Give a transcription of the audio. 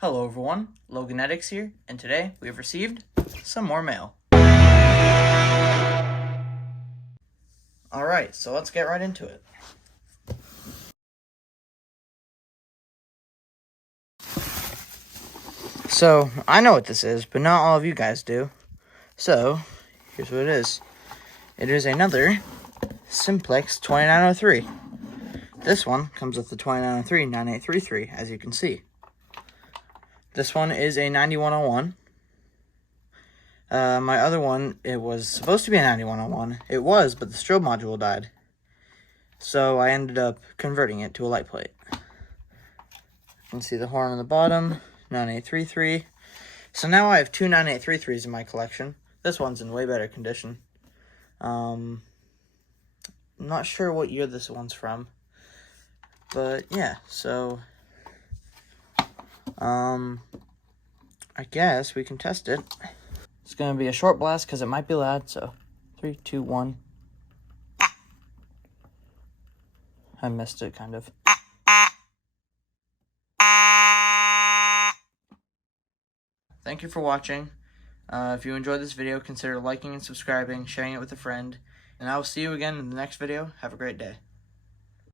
Hello everyone, Loganetics here, and today we have received some more mail. Alright, so let's get right into it. So, I know what this is, but not all of you guys do. So, here's what it is. It is another Simplex 2903. This one comes with the 2903 9833, as you can see. This one is a 9101. My other one, it was supposed to be a 9101. It was, but the strobe module died. So I ended up converting it to a light plate. You can see the horn on the bottom, 9833. So now I have two 9833s in my collection. This one's in way better condition. I'm not sure what year this one's from. But yeah, so I guess we can test it. It's going to be a short blast because it might be loud, so 3, 2, 1. I missed it, kind of. Thank you for watching. If you enjoyed this video, consider liking and subscribing, sharing it with a friend, and I will see you again in the next video. Have a great day.